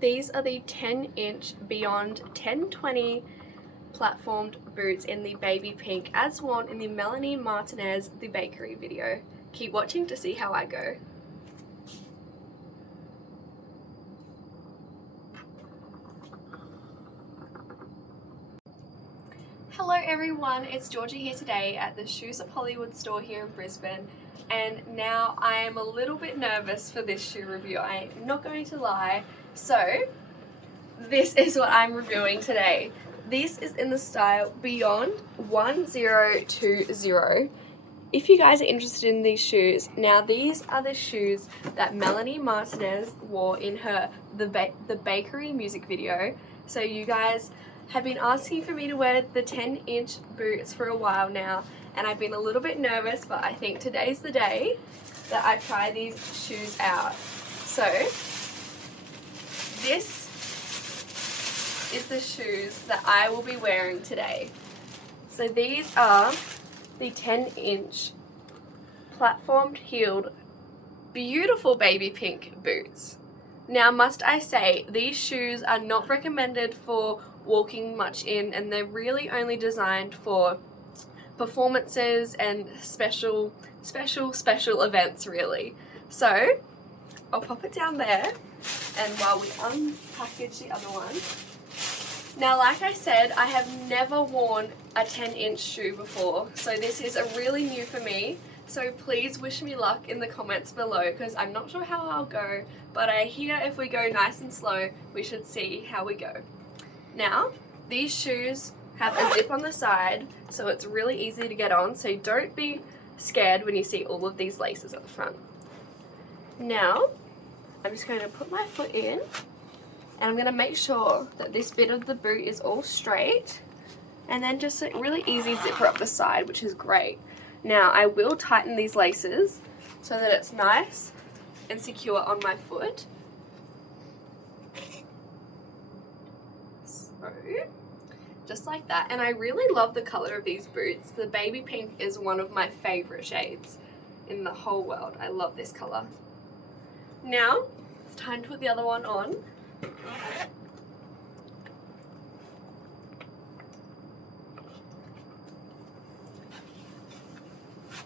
These are the 10-inch Beyond 1020 platformed boots in the baby pink as worn in the Melanie Martinez The Bakery video. Keep watching to see how I go. Hello everyone, it's Georgie here today at the Shoes of Hollywood store here in Brisbane, and now I am a little bit nervous for this shoe review. I'm not going to lie. So this is what I'm reviewing today. This is in the style BEYOND-1020. If you guys are interested in these shoes, now these are the shoes that Melanie Martinez wore in her The Bakery music video. So you guys have been asking for me to wear the 10-inch boots for a while now, and I've been a little bit nervous, but I think today's the day that I try these shoes out. So this is the shoes that I will be wearing today. So these are the 10-inch platformed heeled beautiful baby pink boots. Now must I say, these shoes are not recommended for walking much in, and they're really only designed for performances and special events really. So I'll pop it down there, and while we unpackage the other one. Now, like I said, I have never worn a 10-inch shoe before, so this is a really new for me. So please wish me luck in the comments below, because I'm not sure how I'll go, but I hear if we go nice and slow, we should see how we go. Now, these shoes have a zip on the side, so it's really easy to get on, so don't be scared when you see all of these laces at the front. Now, I'm just going to put my foot in, and I'm going to make sure that this bit of the boot is all straight, and then just a really easy zipper up the side, which is great. Now I will tighten these laces so that it's nice and secure on my foot. So, just like that. And I really love the color of these boots. The baby pink is one of my favorite shades in the whole world. I love this color. Now, it's time to put the other one on.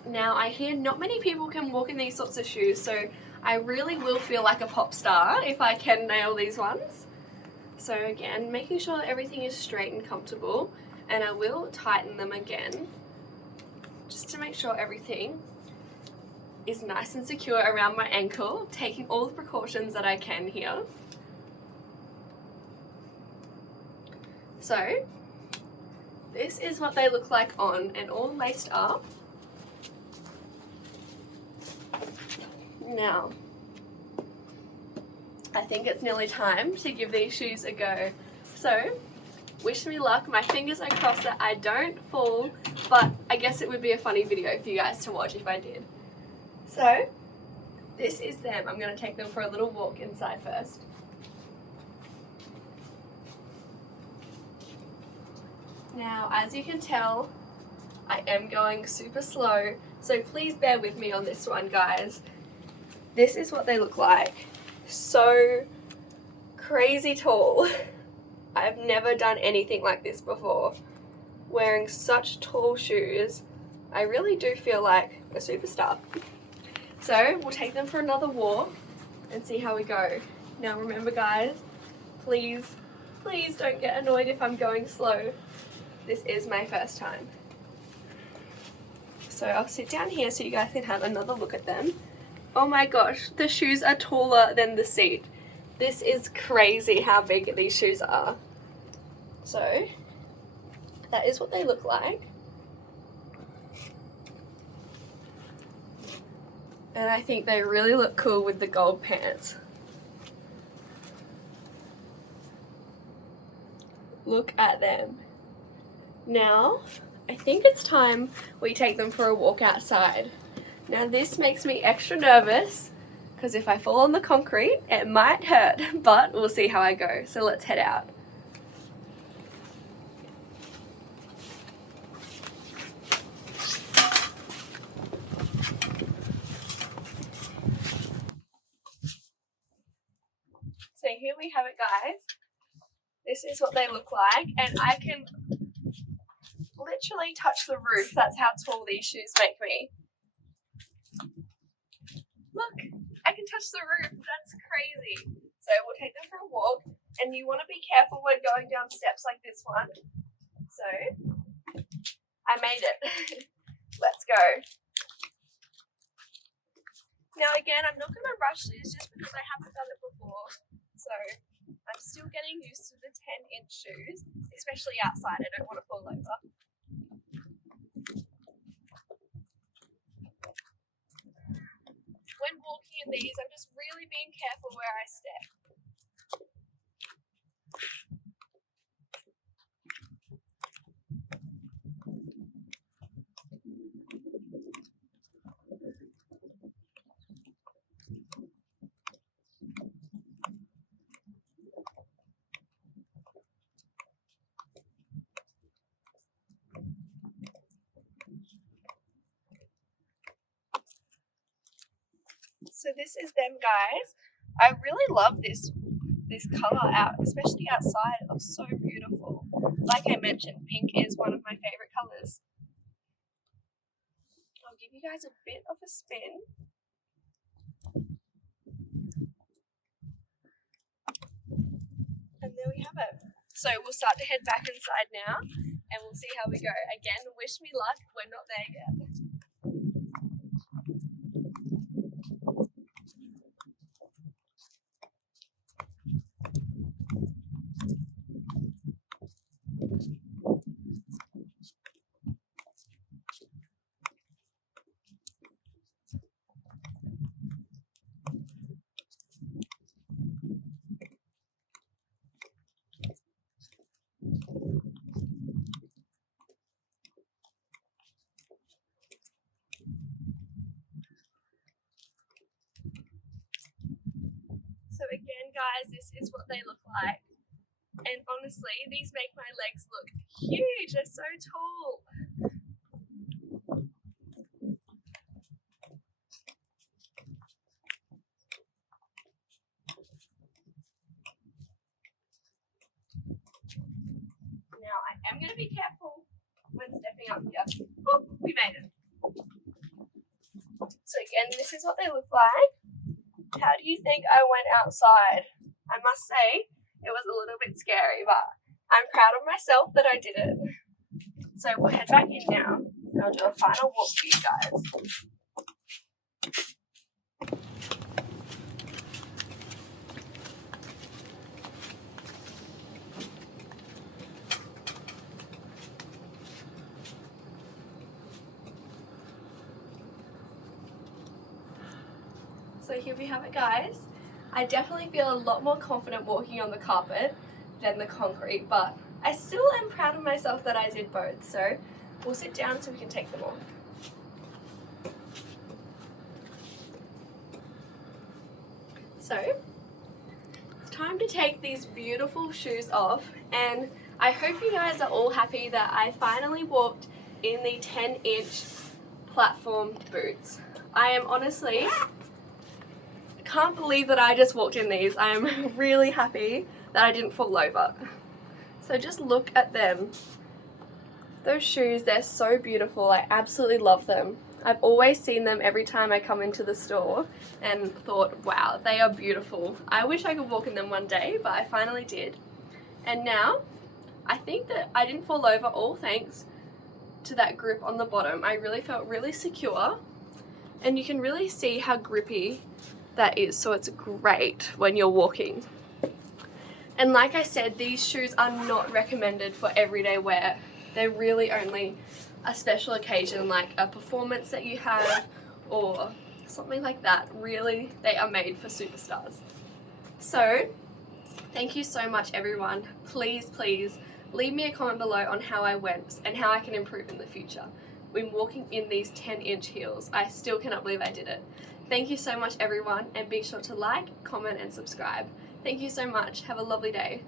Now, I hear not many people can walk in these sorts of shoes, so I really will feel like a pop star if I can nail these ones. So again, making sure that everything is straight and comfortable, and I will tighten them again just to make sure everything is nice and secure around my ankle, taking all the precautions that I can here. So this is what they look like on, and all laced up. Now, I think it's nearly time to give these shoes a go. So, wish me luck. My fingers are crossed that I don't fall, but I guess it would be a funny video for you guys to watch if I did. So, this is them. I'm going to take them for a little walk inside first. Now, as you can tell, I am going super slow, so please bear with me on this one, guys. This is what they look like. So crazy tall. I've never done anything like this before. Wearing such tall shoes, I really do feel like a superstar. So we'll take them for another walk and see how we go. Now remember guys, please don't get annoyed if I'm going slow. This is my first time. So I'll sit down here so you guys can have another look at them. Oh my gosh, the shoes are taller than the seat. This is crazy how big these shoes are. So, that is what they look like. And I think they really look cool with the gold pants. Look at them. Now, I think it's time we take them for a walk outside. Now this makes me extra nervous because if I fall on the concrete, it might hurt, but we'll see how I go. So let's head out. So here we have it, guys. This is what they look like, and I can literally touch the roof. That's how tall these shoes make me. Look, I can touch the roof. That's crazy. So we'll take them for a walk, and you want to be careful when going down steps like this one. So I made it. Let's go. Now again, I'm not going to rush this just because I haven't done it before. So I'm still getting used to the 10-inch shoes, especially outside. I don't want to fall over. When walking in these, I'm just really being careful where I step. So this is them, guys. I really love this colour out, especially outside. It looks so beautiful. Like I mentioned, pink is one of my favourite colours. I'll give you guys a bit of a spin. And there we have it. So we'll start to head back inside now, and we'll see how we go. Again, wish me luck. We're not there yet. So again, guys, this is what they look like. And honestly, these make my legs look huge. They're so tall. Now I am going to be careful when stepping up here. Oh, we made it. So again, this is what they look like. How do you think I went outside? I must say, it was a little bit scary, but I'm proud of myself that I did it. So we'll head back in now, and I'll do a final walk for you guys. So here we have it, guys. I definitely feel a lot more confident walking on the carpet than the concrete, but I still am proud of myself that I did both. So we'll sit down so we can take them off. So it's time to take these beautiful shoes off, and I hope you guys are all happy that I finally walked in the 10-inch platform boots. I am honestly, can't believe that I just walked in these. I am really happy that I didn't fall over. So just look at them. Those shoes, they're so beautiful. I absolutely love them. I've always seen them every time I come into the store and thought, wow, they are beautiful. I wish I could walk in them one day, but I finally did. And now, I think that I didn't fall over, all thanks to that grip on the bottom. I really felt really secure, and you can really see how grippy that is, so it's great when you're walking. And like I said, these shoes are not recommended for everyday wear. They're really only a special occasion, like a performance that you have or something like that. Really, they are made for superstars. So thank you so much, everyone. Please leave me a comment below on how I went and how I can improve in the future when walking in these 10-inch heels. I still cannot believe I did it. Thank you so much, everyone, and be sure to like, comment and subscribe. Thank you so much. Have a lovely day.